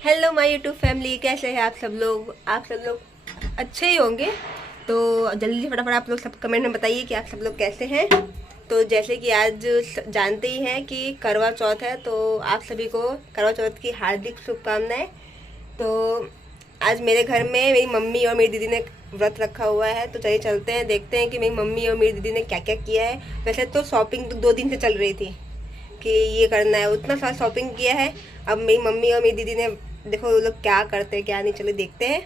Hello my YouTube family, कैसे हैं आप सब लोग अच्छे ही होंगे। तो जल्दी से फटाफट आप लोग सब कमेंट में बताइए कि आप सब लोग कैसे हैं। तो जैसे कि आज जानते ही हैं कि करवा चौथ है, तो आप सभी को करवा चौथ की हार्दिक शुभकामनाएं। तो आज मेरे घर में मेरी मम्मी और मेरी दीदी ने व्रत रखा हुआ है, तो चलिए चलते हैं, देखते हैं कि मेरी मम्मी और मेरी दीदी ने क्या क्या किया है। वैसे तो शॉपिंग तो 2 दिन से चल रही थी कि ये करना है, उतना सारा शॉपिंग किया है। अब मेरी मम्मी और मेरी दीदी ने देखो वो लोग क्या करते हैं क्या नहीं, चलो देखते हैं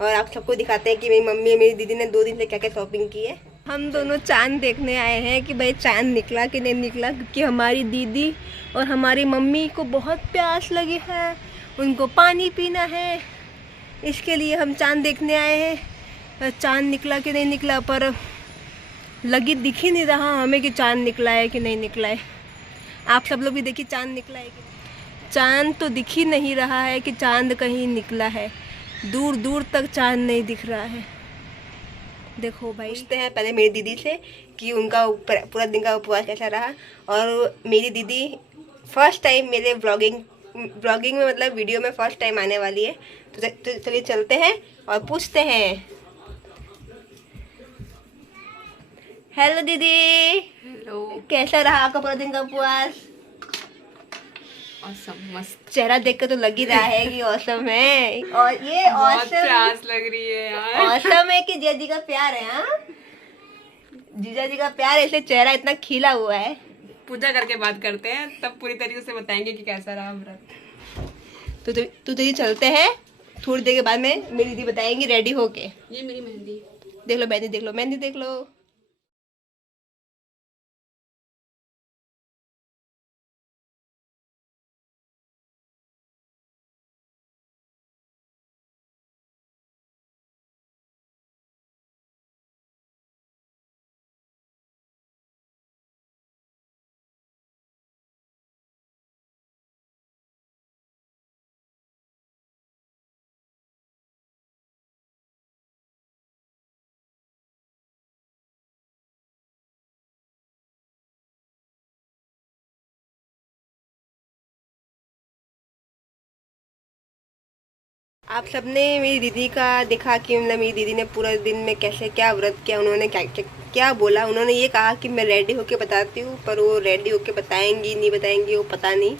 और आप सबको दिखाते हैं कि मेरी मम्मी और मेरी दीदी ने 2 दिन से क्या क्या शॉपिंग की है। हम दोनों चांद देखने आए हैं कि भाई चांद निकला कि नहीं निकला, क्योंकि हमारी दीदी और हमारी मम्मी को बहुत प्यास लगी है, उनको पानी पीना है, इसके लिए हम चांद देखने आए हैं। चांद निकला कि नहीं निकला, पर दिख ही नहीं रहा हमें कि चांद निकला है कि नहीं निकला है। आप सब लोग भी देखिए चांद निकला है कि नहीं। चांद तो दिख ही नहीं रहा है कि चांद कहीं निकला है, दूर दूर तक चांद नहीं दिख रहा है। देखो भाई, पूछते हैं पहले मेरी दीदी से कि उनका पूरा दिन का उपवास कैसा रहा। और मेरी दीदी फर्स्ट टाइम मेरे ब्लॉगिंग में मतलब वीडियो में फर्स्ट टाइम आने वाली है। तो चलिए चलते हैं और पूछते हैं। हेलो दीदी। हेलो। कैसा रहा आपका पूरा दिन का उपवास? औसम मस्त। चेहरा देख के तो लग ही रहा है कि औसम है, और ये बहुत औसम प्यास लग रही है यार। औसम है कि जीजा जी का प्यार है। हाँ, जीजा जी का प्यार है, इसलिए चेहरा इतना खिला हुआ है। पूजा करके बात करते हैं, तब पूरी तरीके से बताएंगे कि कैसा रहा व्रत। तो ये चलते हैं, थोड़ी देर के बाद में मेरी दीदी बताएंगी रेडी होके। ये मेरी मेहंदी। देख लो मेहंदी, देख लो मेहंदी, देख लो। आप सबने मेरी दीदी का देखा कि मतलब मेरी दीदी ने पूरा दिन में कैसे क्या व्रत किया, उन्होंने क्या क्या, क्या बोला। उन्होंने ये कहा कि मैं रेडी होके बताती हूँ, पर वो रेडी होके बताएंगी नहीं बताएंगी वो पता नहीं।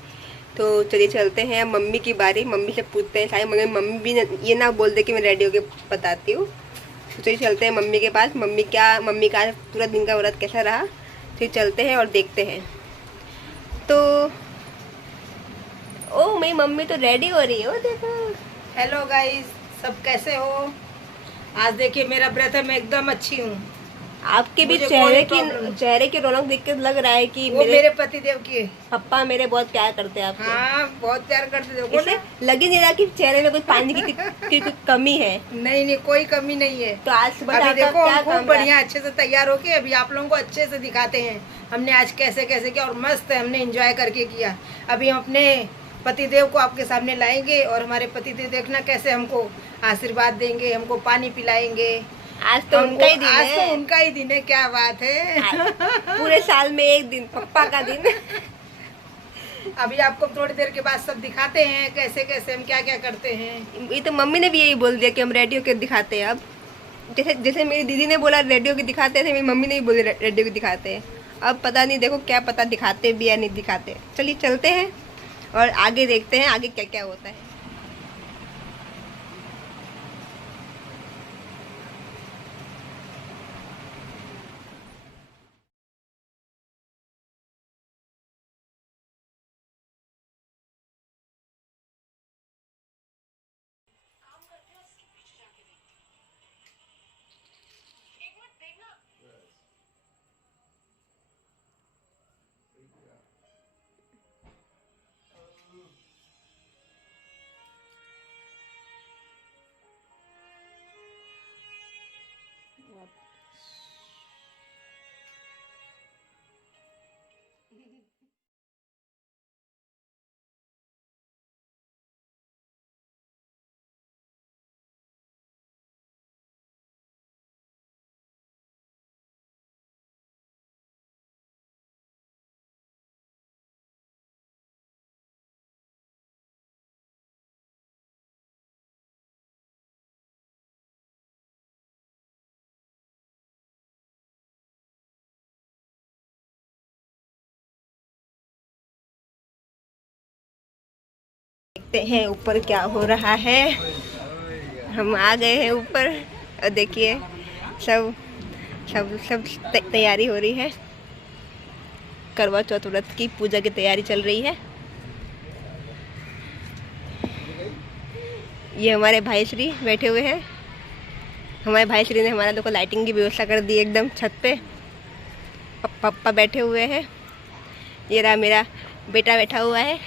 तो चलिए चलते हैं, मम्मी की बारी, मम्मी से पूछते हैं शायद मगर मम्मी भी ये ना बोल दे कि मैं रेडी होके बताती हूँ। तो चलिए चलते हैं मम्मी के पास, मम्मी का पूरा दिन का व्रत कैसा रहा। फिर चलते हैं और देखते हैं। तो ओ मेरी मम्मी तो रेडी हो रही है, ओ देखो। हेलो गाइस, सब कैसे हो? आज देखिए मेरा व्रत है, मैं एकदम अच्छी हूँ। आपके भी मुझे कोई प्रॉब्लम चेहरे की रौनक देख के लग रहा है कि वो मेरे पति देव की है। पापा मेरे बहुत प्यार करते हैं आपको। हाँ, बहुत प्यार करते थे इसे बोले। लग ही नहीं रहा कि चेहरे में कुछ पानी की कुछ कमी है। नहीं नहीं, कोई कमी नहीं है। तो आज सुबह अभी आपका देखो क्या हम खूब काम बढ़िया अच्छे से तैयार होके अभी आप लोगों को अच्छे से दिखाते हैं हमने आज कैसे कैसे किया, और मस्त हमने एंजॉय करके किया। अभी हम अपने पतिदेव को आपके सामने लाएंगे और हमारे पतिदेव देखना कैसे हमको आशीर्वाद देंगे, हमको पानी पिलाएंगे। आज तो उनका ही दिन आज है। तो उनका ही दिन है, क्या बात है। पूरे साल में एक दिन पप्पा का दिन। अभी आपको थोड़ी देर के बाद सब दिखाते हैं कैसे कैसे हम क्या क्या करते हैं। ये तो मम्मी ने भी यही बोल दिया कि हम रेडियो के दिखाते हैं अब। जैसे जैसे मेरी दीदी ने बोला रेडियो के दिखाते थे, मेरी मम्मी ने भी बोली रेडियो के दिखाते हैं। अब पता नहीं, देखो क्या पता दिखाते भी या नहीं दिखाते। चलिए चलते हैं और आगे देखते हैं आगे क्या क्या होता है। देखते हैं ऊपर क्या हो रहा है। हम आ गए हैं ऊपर और देखिए सब सब सब तैयारी हो रही है। करवा चौथ व्रत की पूजा की तैयारी चल रही है। ये हमारे भाई श्री बैठे हुए हैं। हमारे भाई श्री ने हमारा देखो लाइटिंग की व्यवस्था कर दी एकदम छत पे। पापा बैठे हुए हैं। ये रहा मेरा बेटा बैठा हुआ है।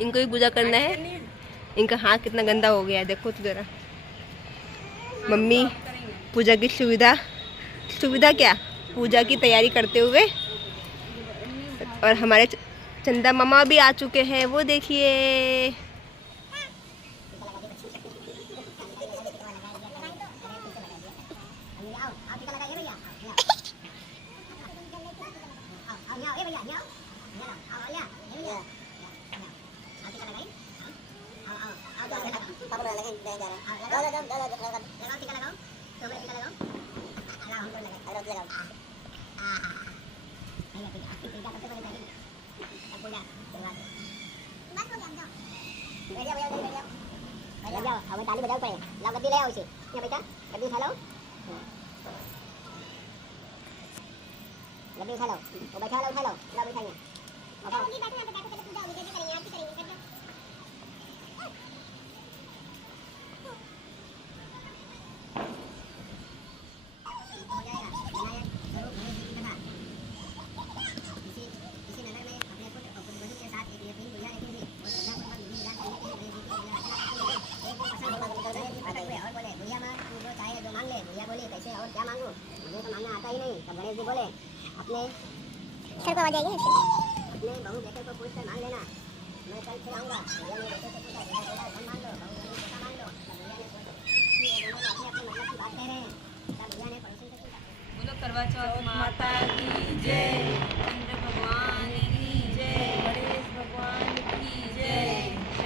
इनको भी पूजा करना है। इनका हाथ कितना गंदा हो गया है देखो तो जरा। मम्मी पूजा की सुविधा क्या पूजा की तैयारी करते हुए। और हमारे चंदा मामा भी आ चुके हैं, वो देखिए। ताली बजाओ पड़ेगा। लाओ गद्दी ले आओ इसे। क्या बेटा गद्दी उठा लो। गद्दी उठा लो। वो बैठा लो उठा लो। लाओ बैठाइए। बाबा बैठो यहाँ पे बैठो पूजा होगी कैसे करेंगे आरती करेंगे बैठो। गणेश जी बोले अपने सर को आ जाइए अपने बहू बेटे को पूछ कर मांग लेना। मैं कल फिर आऊँगा। भैया ने बेटे से पूछा बेटा बेटा तुम मांग लो बहू ने बेटा मांग लो। भैया ने ये दोनों अपने अपने मतलब की बात कह रहे हैं। भैया ने पड़ोसी से पूछा। बोलो करवा चौथ माता की जय, इंद्र भगवान की जय, गणेश भगवान की जय,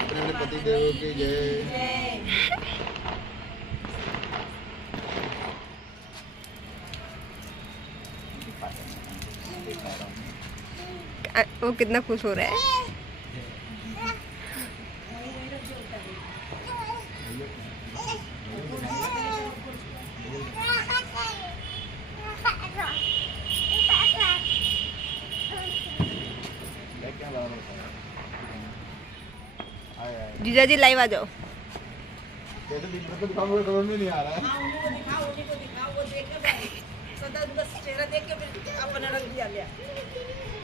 अपने पति देव की जय। वो कितना खुश हो रहा है। जीजा जी लाइव आ जाओ। समझ में नहीं आ रहा है।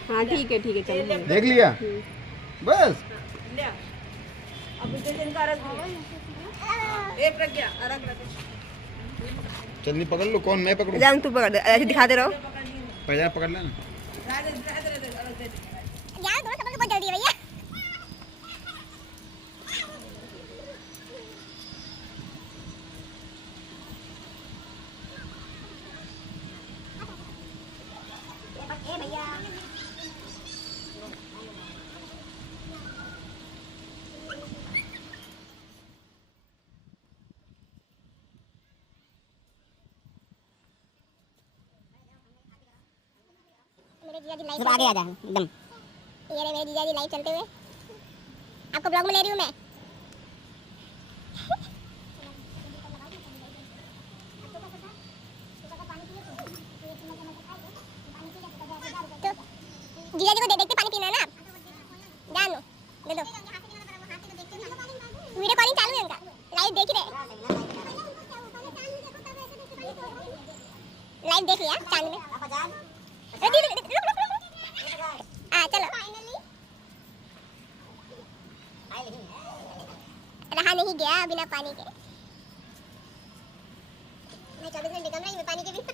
हाँ ठीक है चलो। देख लिया बस। चलनी पकड़ लो। कौन मैं पकड़ूं? जान तू पकड़ दे, ऐसे दिखाते रहो। पहले पकड़ लेना। यार दोनों सबको बहुत जल्दी है भैया। ए भैया मेरे जीजा जी लाइव आगे आ जा एकदम। ये रहे मेरे जीजा जी लाइव चलते हुए। आपको ब्लॉग में ले रही हूँ मैं। तो जीजा जी को देखते पानी पीना है ना आप। जान लो दे दो। वीडियो कॉलिंग चालू है उनका। लाइव देख रहे। लाइव देख लिया चांद में। चलो रहा नहीं गया बिना पानी के। मैं 24 घंटे कम रही मैं पानी के बिना।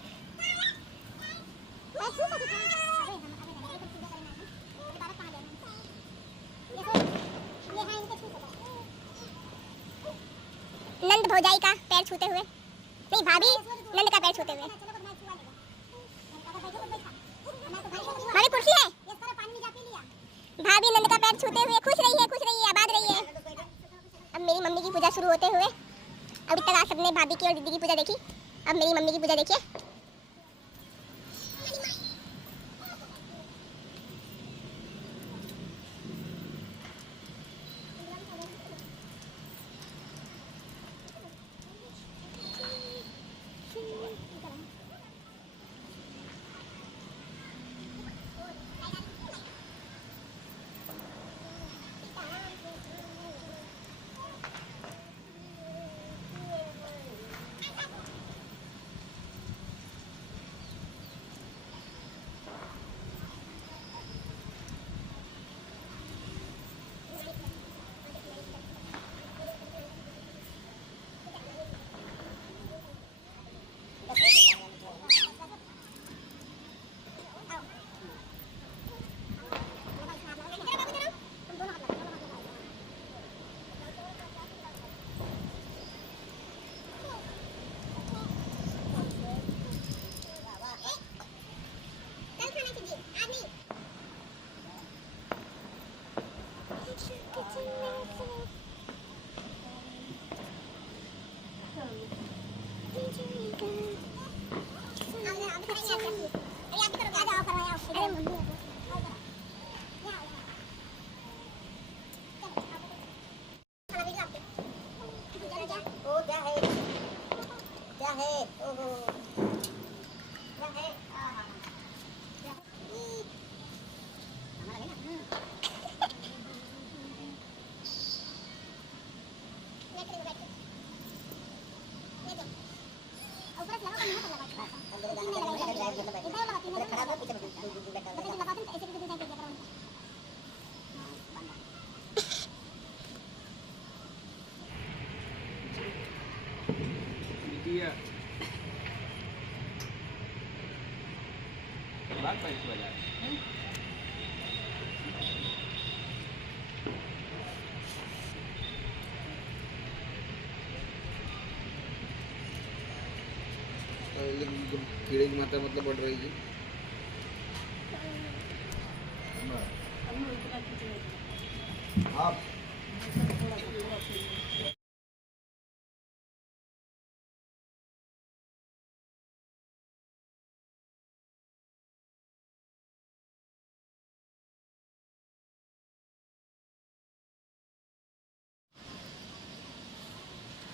नंद भौजाई का पैर छूते हुए। नहीं भाभी नंद का पैर छूते हुए। भाभी कुर्सी है। भाभी नंद का पैर छूते हुए खुश रही है आबाद रही है। अब मेरी मम्मी की पूजा शुरू होते हुए। अभी तक आप सबने भाभी की और दीदी की पूजा देखी। अब मेरी मम्मी की पूजा देखिए। है ओहो या है हमारा है ना कीड़े की मात्रा मतलब बढ़ रही है। आप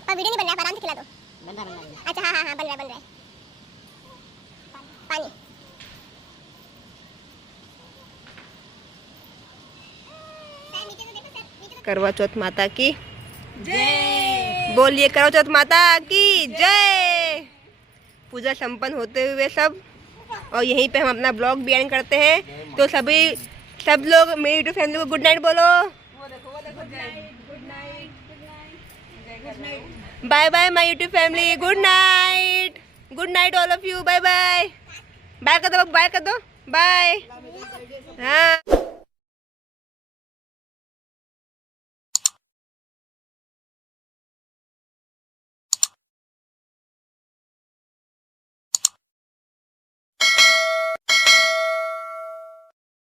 और वीडियो नहीं बन रहा है, आराम से खिला दो। बन रहा है। अच्छा हाँ हाँ हाँ बन रहा है पानी करवा चौथ माता की जय। बोलिए करवा चौथ माता की जय। पूजा संपन्न होते हुए सब और यहीं पे हम अपना ब्लॉग भी एंड करते हैं। तो सब लोग मेरी यूट्यूब फैमिली को गुड नाइट बोलो। Bye bye my YouTube family, good night all of you, bye bye. Bye कर दो बाय। हाँ।